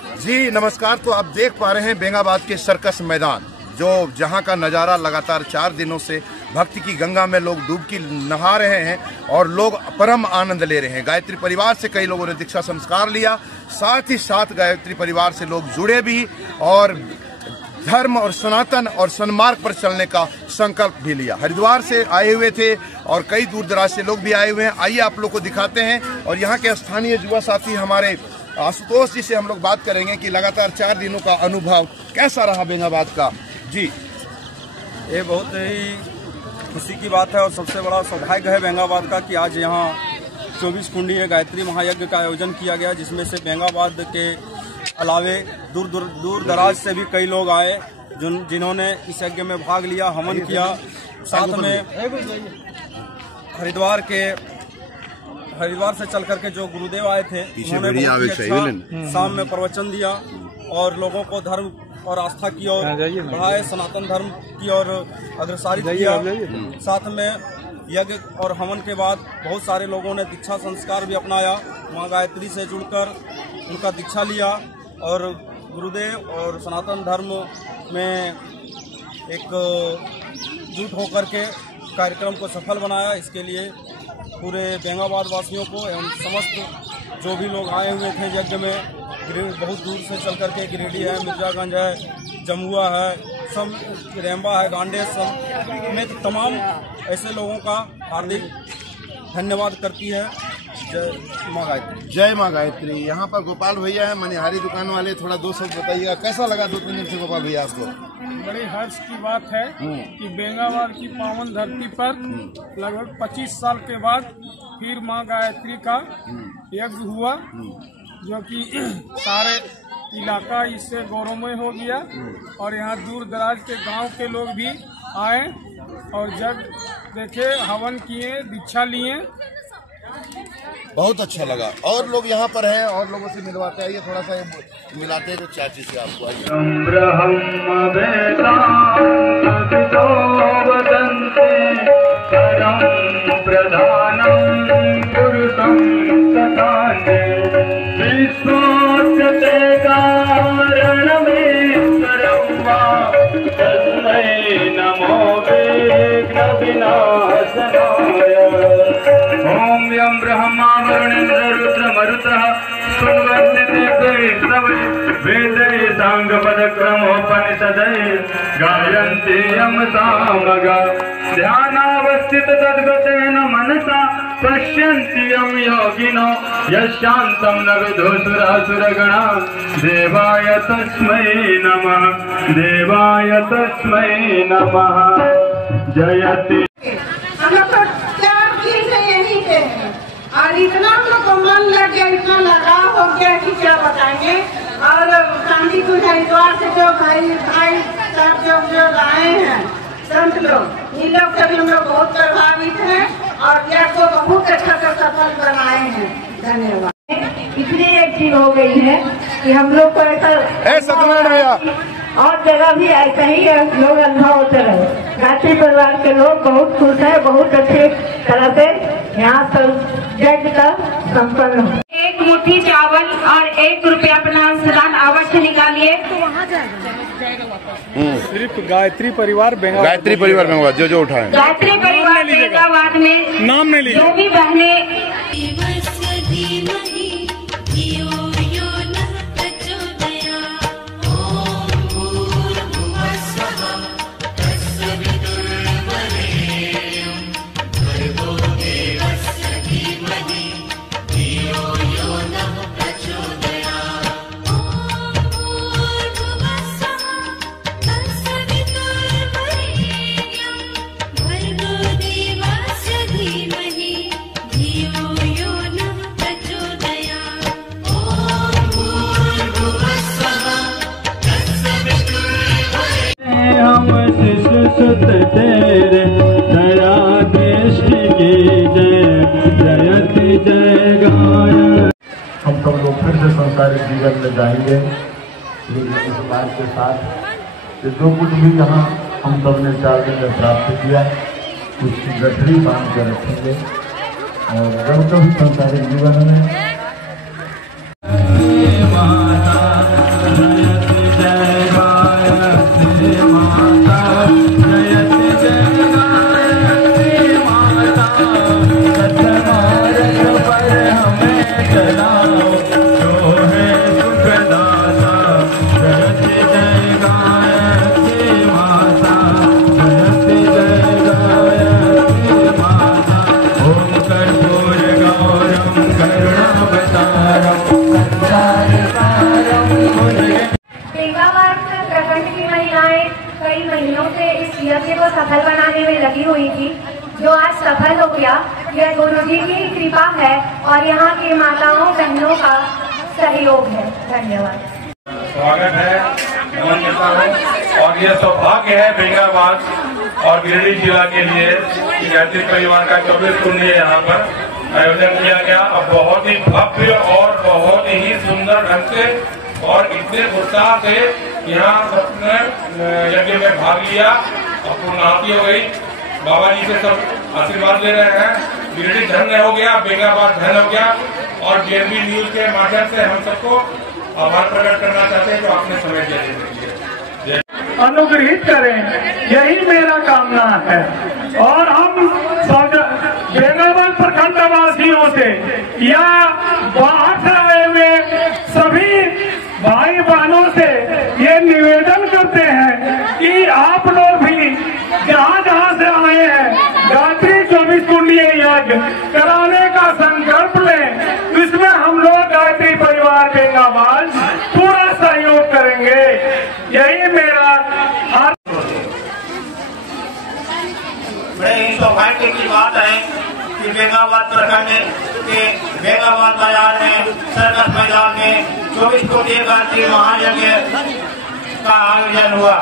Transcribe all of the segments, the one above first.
जी नमस्कार। तो आप देख पा रहे हैं बेंगाबाद के सर्कस मैदान, जो जहां का नज़ारा लगातार 4 दिनों से भक्ति की गंगा में लोग डुबकी नहा रहे हैं और लोग परम आनंद ले रहे हैं। गायत्री परिवार से कई लोगों ने दीक्षा संस्कार लिया, साथ ही साथ गायत्री परिवार से लोग जुड़े भी और धर्म और सनातन और सन्मार्ग पर चलने का संकल्प भी लिया। हरिद्वार से आए हुए थे और कई दूर दराज से लोग भी आए हुए हैं। आइए आप लोग को दिखाते हैं और यहाँ के स्थानीय युवा साथी हमारे आशुतोष जी से हम लोग बात करेंगे कि लगातार 4 दिनों का अनुभव कैसा रहा बेंगाबाद का। जी, ये बहुत ही खुशी की बात है और सबसे बड़ा सौभाग्य है बेंगाबाद का कि आज यहाँ 24 कुंडीय गायत्री महायज्ञ का आयोजन किया गया, जिसमें से बेंगाबाद के अलावे दूर दराज से भी कई लोग आए जिन्होंने इस यज्ञ में भाग लिया, हवन किया। साथ में हरिद्वार से चल करके जो गुरुदेव आए थे उन्होंने बहुत ही अच्छा शाम में प्रवचन दिया और लोगों को धर्म और आस्था की ओर बढ़ाए, सनातन धर्म की ओर अग्रसारित किया। साथ में यज्ञ और हवन के बाद बहुत सारे लोगों ने दीक्षा संस्कार भी अपनाया, माँ गायत्री से जुड़कर उनका दीक्षा लिया और गुरुदेव और सनातन धर्म में एक जुट होकर के कार्यक्रम को सफल बनाया। इसके लिए पूरे बेंगाबाद वासियों को एवं समस्त जो भी लोग आए हुए थे यज्ञ में, बहुत दूर से चल करके गिरिडीह है, मिर्जागंज है, जमुआ है, सब रेम्बा है, गांडे समेत तमाम ऐसे लोगों का हार्दिक धन्यवाद करती है। जय माँ गायत्री। जय माँ गायत्री। यहाँ पर गोपाल भैया है, मनिहारी दुकान वाले, थोड़ा 2 शब्द बताइएगा, कैसा लगा 2-3 दिन से गोपाल भैया आपको? बड़े हर्ष की बात है कि बेंगाबाद की पावन धरती पर लगभग 25 साल के बाद फिर माँ गायत्री का यज्ञ हुआ, जो कि सारे इलाका इससे गौरवमय हो गया और यहाँ दूर दराज के गांव के लोग भी आए और जग देखे, हवन किए, दीक्षा लिए। बहुत अच्छा लगा। और लोग यहाँ पर हैं और लोगों से मिलवाते हैं, ये थोड़ा सा मिलाते हैं तो चाची से आपको। आइए। ओम यम ब्रह्मा वरुणेन्द्र रुद्र मरुतः वेदै सांग पदक्रमोपनिषदै गायन्ति यम सामगा ध्यानावस्थित तद्गतेन मनसा पश्यन्ति यम योगिनो यशान्तं न विदुषुरासुरगणा देवाय तस्मै नमः, देवाय तस्मै नमः। जयति और इतना तो मन लग गया, इतना लगाव हो गया कि क्या बताएंगे। और शांति कुछ हरिद्वार से जो भाई सब जो आए हैं संत लोग, इन लोग से भी हम लोग बहुत प्रभावित हैं और यह को बहुत अच्छा से सफल बनाए हैं। धन्यवाद। इतनी एक चीज हो गई है कि हम लोग को ऐसा और जगह भी ऐसा ही लोग अनुभव होते रहे। गायत्री परिवार के लोग बहुत खुश है, बहुत अच्छे तरह से यहाँ पर यज्ञ का संपन्न हो। 1 मुट्ठी चावल और 1 रुपया अपना अंशदान अवश्य निकालिए। सिर्फ गायत्री परिवार बेंगाबाद, गायत्री परिवार बेंगाबाद जो उठाए, गायत्री परिवार बेंगाबाद में नाम नहीं लीजिए, जो भी बहने सुत तेरे दया दृष्टि की जय जयति जय गाय। हम सब लोग फिर से संसारिक जीवन में जाएंगे, लेकिन इस बात के साथ कि जो कुछ भी यहाँ हम सब ने 4 दिन में प्राप्त किया उसकी गठरी बांध कर रखेंगे और जब कभी संसारिक जीवन में सफल बनाने में लगी हुई थी, जो आज सफल हो गया। यह गुरु जी की कृपा है और यहाँ की माताओं बहनों का सहयोग है। धन्यवाद। स्वागत है, नमन करता हूँ। और यह सौभाग्य है बेंगाबाद और गिरिडीह जिला के लिए कि गायत्री परिवार का 24 कुंड यहाँ पर आयोजन किया गया। अब बहुत ही भव्य और बहुत ही सुंदर ढंग से और इतने उत्साह से यहाँ सबने यज्ञ में भाग लिया और पूर्णाहुति हो गई। बाबा जी से सब आशीर्वाद ले रहे हैं। गिरिडीह धन्य हो गया, बेंगाबाद धन्य हो गया। और जेएनबी न्यूज के माध्यम से हम सबको आभार प्रकट करना चाहते हैं जो आपने समय दिया। अनुग्रहित करें, यही मेरा कामना है। और हम बेंगाबाद प्रखंड वासियों से या बाहर से आए हुए सभी भाई बहनों से ये निवेदन करते हैं कि आप लोग भी जहाँ जहाँ से आए हैं गायत्री 24 कुंडीय यज्ञ कराने का संकल्प लें। इसमें हम लोग गायत्री परिवार बेंगाबाद पूरा सहयोग करेंगे। यही मेरा बड़े ही सौभाग्य की बात है कि बेंगाबाद प्रखंड के बेंगाबाद बाजार में सर्कस मैदान में 24 कोटी गायत्री महायज्ञ का आयोजन हुआ,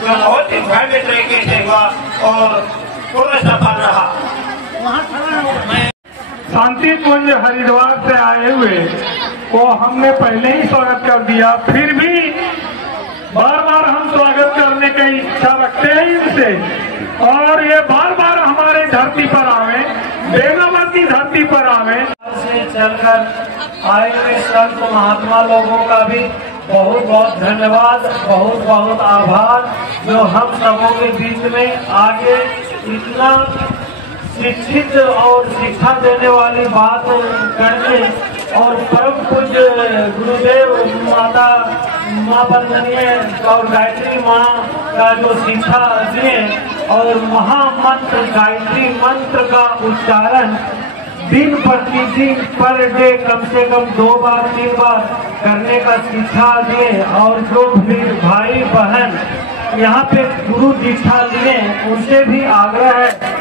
जो बहुत ही भव्य तरीके से हुआ और पूर्ण सफल रहा। शांति कुंज हरिद्वार से आए हुए को हमने पहले ही स्वागत कर दिया, फिर भी बार बार हम स्वागत करने की इच्छा रखते हैं इनसे। और ये बार बार हमारे धरती पर आवे, बेंगाबाद की धरती पर आवे। से चलकर आए हुए संत महात्मा लोगों का भी बहुत बहुत धन्यवाद, बहुत बहुत आभार, जो हम सबों के बीच में आगे इतना शिक्षित और शिक्षा देने वाली बात करके और परम पूज्य गुरुदेव माता माँ वंदनीय और गायत्री माँ का जो शिक्षा दिए और महामंत्र गायत्री मंत्र का उच्चारण दिन प्रतिदिन पर डे कम से कम 2 बार 3 बार करने का शिक्षा दिए। और जो भी भाई बहन यहाँ पे गुरु दीक्षा लिए उनसे भी आग्रह है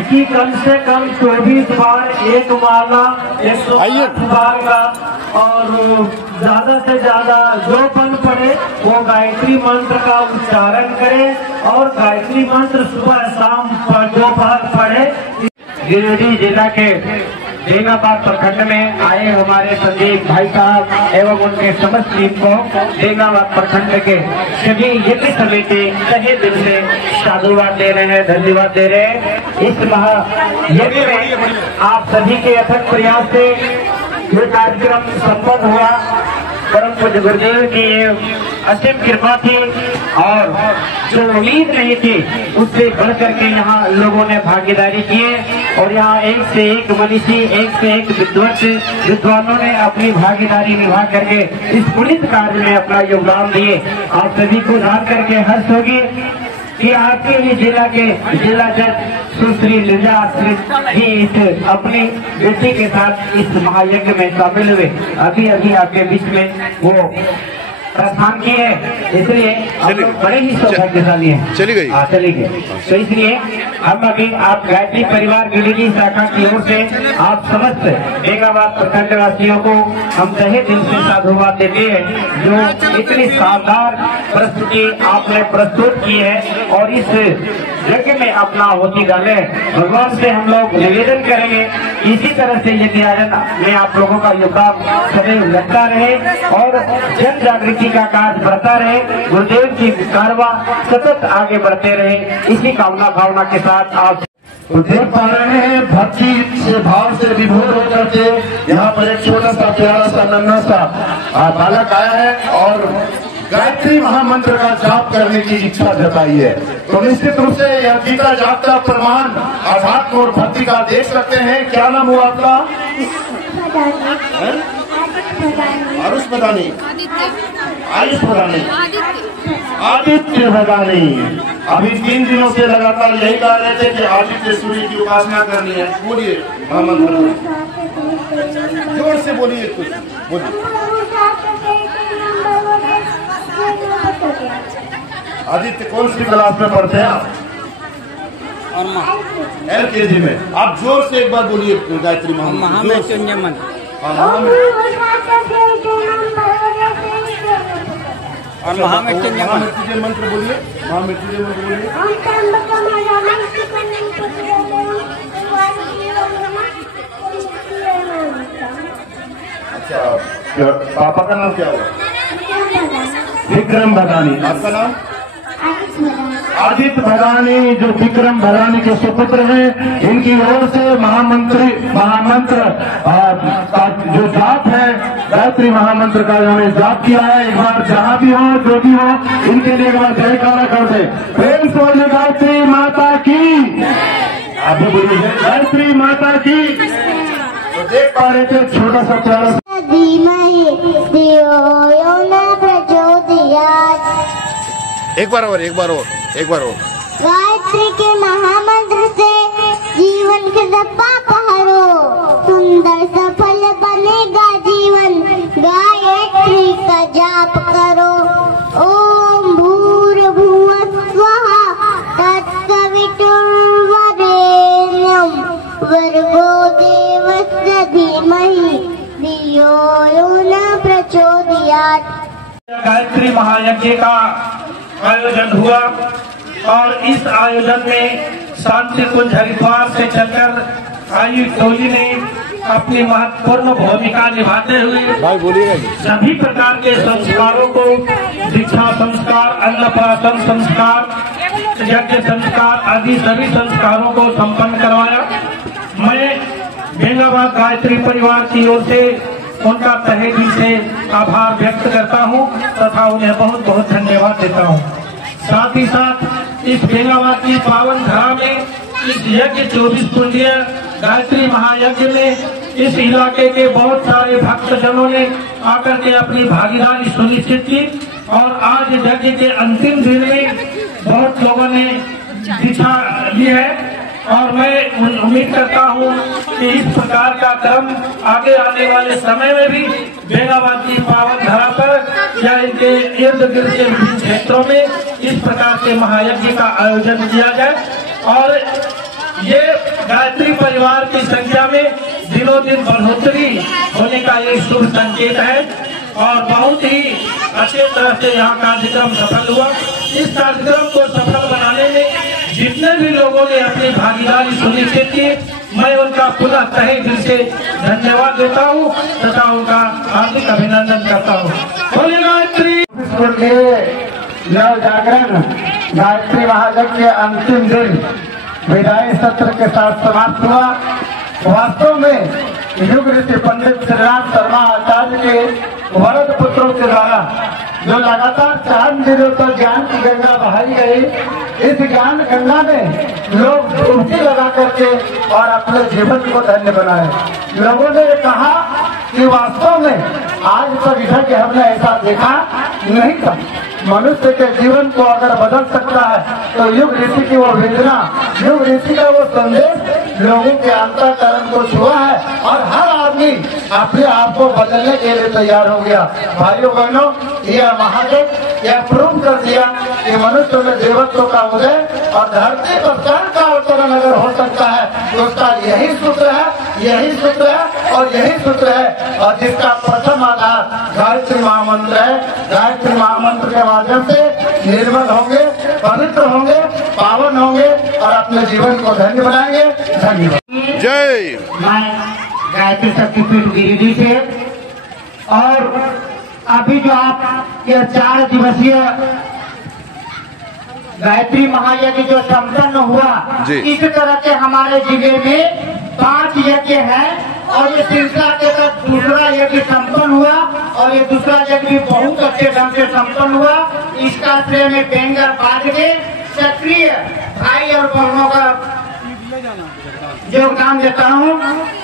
कि कम से कम 24 बार एक माला 108 बार का और ज्यादा से ज्यादा जो बन पड़े वो गायत्री मंत्र का उच्चारण करे और गायत्री मंत्र सुबह शाम दोपहर पढ़े। गिरिडीह जिला के बेंगाबाद प्रखंड में आए हमारे संदीप भाई साहब एवं उनके समस्त टीम को बेंगाबाद प्रखंड के सभी यज्ञ समिति तहे दिल से साधुवाद दे रहे हैं, धन्यवाद दे रहे हैं। इस महायज्ञ में आप सभी के अथक प्रयास से ये कार्यक्रम संपन्न हुआ। परम पूज्य गुरुदेव की असीम कृपा थी और जो उम्मीद नहीं थी उससे बढ़ करके यहाँ लोगों ने भागीदारी किए और यहाँ एक से एक मनीषी, एक से एक विद्वानों ने अपनी भागीदारी निभा करके इस पुनीत कार्य में अपना योगदान दिए। आप सभी को जान करके हर्ष होगी कि आपके ही जिला के जिला जज सुश्री लिजा भी इस अपनी बेटी के साथ इस महायज्ञ में शामिल हुए। अभी अभी आपके बीच में वो प्रस्थान किए, इसलिए हम लोग बड़े ही सौभाग्यशाली हैं। चली गई। तो इसलिए हम अभी आप गायत्री परिवार गिरिडीह शाखा की ओर से आप समस्त बेंगाबाद प्रखंड वासियों को हम तहे दिल से साधुवाद देते हैं, जो इतनी शानदार प्रस्तुति आपने प्रस्तुत की है और इस यज्ञ में अपना होती डाले। भगवान से हम लोग निवेदन करेंगे इसी तरह से यज्ञ आयोजन में आप लोगों का योगदान सदैव लगता रहे और जन जागृति का कार्य बढ़ता रहे, गुरुदेव की कारवा सतत आगे बढ़ते रहे, इसी कामना भावना के साथ आप देख पा रहे हैं। भक्ति से भाव से विभोर होकर के यहाँ पर एक छोटा सा प्यारा सा नन्हा सा बालक आया है और गायत्री महामंत्र का जाप करने की इच्छा जताई है। तो निश्चित रूप से यह गीता जाप का प्रमाण अध्यात्म और भक्ति का देख सकते हैं। क्या नाम हुआ आपका? आरुष भदानी, आयुष भदानी, आदित्य भदानी। अभी 3 दिनों से लगातार यही कह रहे थे कि आदित्य सूर्य की उपासना करनी है। बोलिए महामंत्र, जोर से बोलिए, कुछ बोलिए। आदित्य कौन सी क्लास में पढ़ते हैं आप? LKG में। आप जोर से एक बार बोलिए गायत्री महामंत्र। और महामृत्युंजय मंत्र बोलिए। महामृत्युंजय मंत्र बोलिए। अच्छा, पापा का नाम क्या हुआ? विक्रम भदानी। आपका नाम? आदित्य भदानी, जो विक्रम भदानी के सुपुत्र हैं, इनकी ओर से महामंत्र का जो जाप है, गायत्री महामंत्र का इन्होंने जाप किया है। एक बार जहाँ भी हो, जो भी हो, इनके लिए एक बार जयकारा कर दे। प्रेम से बोलिए गायत्री माता की। आप भी बोलिए गायत्री माता की। तो देख पा रहे थे छोटा सा प्यारा एक बार और गायत्री के महामंत्र से जीवन के सपा पहाड़ो, सुंदर सफल बनेगा जीवन। गायत्री का जाप करो। ओम भूर्भुवः स्वः तत्सवितुर्वरेण्यं भर्गो देवस्य धीमहि धियो यो न प्रचोदयात्। गायत्री महायज्ञ का आयोजन हुआ और इस आयोजन में शांति कुंज हरिद्वार से चलकर आई टोली ने अपनी महत्वपूर्ण भूमिका निभाते हुए सभी प्रकार के संस्कारों को, दीक्षा संस्कार, अन्नप्राशन संस्कार, यज्ञ संस्कार आदि सभी संस्कारों को संपन्न करवाया। मैं बेंगाबाद गायत्री परिवार की ओर से उनका तहे दिल से आभार व्यक्त करता हूं तथा उन्हें बहुत बहुत धन्यवाद देता हूं। साथ ही साथ इस बेंगाबाद की पावन धरा में इस यज्ञ 24 कुंडीय गायत्री महायज्ञ में इस इलाके के बहुत सारे भक्तजनों ने आकर के अपनी भागीदारी सुनिश्चित की और आज यज्ञ के अंतिम दिन में बहुत लोगों ने दीक्षा ली है और मैं उम्मीद करता हूं कि इस प्रकार का क्रम आगे आने वाले समय में भी बेंगाबाद की पावन धरा पर या इनके इर्द गिर्द के विभिन्न क्षेत्रों में इस प्रकार के महायज्ञ का आयोजन किया जाए। और ये गायत्री परिवार की संख्या में दिनों दिन बढ़ोतरी होने का ये शुभ संकेत है और बहुत ही अच्छे तरह से यहाँ कार्यक्रम सफल हुआ। इस कार्यक्रम को सफल बनाने में जितने भी लोगों ने अपनी भागीदारी सुनिश्चित की, मैं उनका पुनः तहे दिल से धन्यवाद देता हूँ तथा उनका हार्दिक अभिनंदन करता हूँ। बोलिए गायत्री। नव जागरण गायत्री महायज्ञ के अंतिम दिन विदाई सत्र के साथ समाप्त हुआ। वास्तव में युग ऋषि पंडित श्रीराम शर्मा आचार्य के वरद पुत्रों के द्वारा जो लगातार 4 दिनों तक ज्ञान की गंगा बहाई गई, इस ज्ञान गंगा में लोग डुबकी लगा करके और अपने जीवन को धन्य बनाए। लोगों ने कहा कि वास्तव में आज तक इधर हमने ऐसा देखा नहीं था। मनुष्य के जीवन को अगर बदल सकता है तो युग ऋषि की वो वेदना, युग ऋषि का वो संदेश लोगों के अंतःकरण को छुआ है और हर आदमी अपने आप को बदलने के लिए तैयार हो गया। भाइयों बहनों, यह महादेव यह प्रूव कर दिया कि मनुष्य में देवत्व का उदय और धरती पर चरण का अवतरण अगर हो सकता है तो उसका यही सूत्र है, यही सूत्र है और यही सूत्र है। और जिसका प्रथम आधार गायत्री महामंत्र है। गायत्री महामंत्र के माध्यम से निर्मल होंगे, पवित्र होंगे, पावन होंगे और अपने जीवन को धन्य बनाएंगे। धन्यवाद। जय। मैं गायत्री शक्तिपीठ गिरिडीह से और अभी जो आप यह 4 दिवसीय गायत्री महायज्ञ जो संपन्न हुआ, इस तरह के हमारे जिले में 5 यज्ञ है और ये श्रृंखला के तहत दूसरा यज्ञ संपन्न हुआ और ये दूसरा यज्ञ भी बहुत अच्छे ढंग से संपन्न हुआ। इसका श्रेय में बेंगाबाद के सक्रिय भाई और बहनों का योगदान देता हूँ।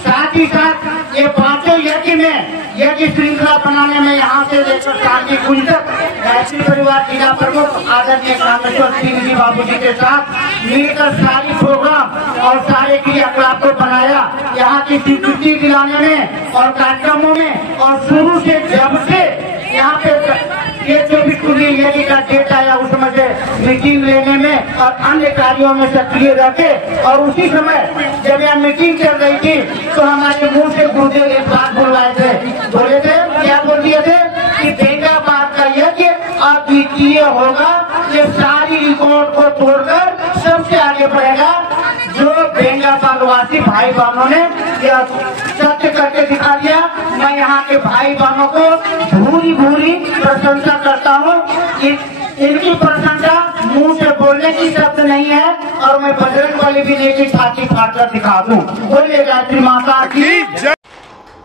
साथ ही साथ ये 5 यज्ञ में यज्ञ श्रृंखला बनाने में यहाँ से लेकर शांति कुंज तक गायत्री परिवार जिला प्रमुख आदरणीय कामेश्वर सिंह जी बाबू जी के साथ मिलकर सारी प्रोग्राम और सारे क्रियाकलाप को बनाया। यहाँ की स्वीकृति दिलाने में और कार्यक्रमों में और शुरू से जब से यहाँ पे ये 24 कुंडी यदि का डेट आया उसमें से मीटिंग लेने में और अन्य कार्यों में सक्रिय रहते। और उसी समय जब यह मीटिंग चल रही थी तो हमारे मुंह से गुरुदेव एक बात बोलवाए थे, बोले थे, क्या बोल दिए थे कि बेंगा बात का यज्ञ अद्वितीय होगा, ये सारी रिकॉर्ड को तोड़कर सबसे आगे बढ़ेगा। जो बेंगा बागवासी भाई बहनों ने यह सत्य करके दिखा दिया। मैं यहाँ के भाई बहनों को भूरी भूरी प्रशंसा करता हूँ। इनकी प्रशंसा मुंह से बोलने की शब्द नहीं है और मैं बजरंग बली भी लेके छाती फाड़ कर दिखा दूँ। बोलिए गायत्री माता की।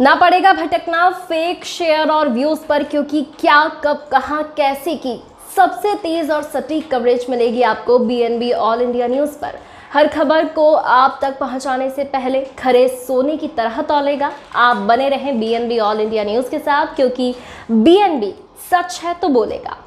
ना पड़ेगा भटकना फेक शेयर और व्यूज पर, क्योंकि क्या कब कहां कैसे की सबसे तेज और सटीक कवरेज मिलेगी आपको BNB ऑल इंडिया न्यूज पर। हर खबर को आप तक पहुंचाने से पहले खरे सोने की तरह तौलेगा। आप बने रहें BNB ऑल इंडिया न्यूज के साथ, क्योंकि BNB सच है तो बोलेगा।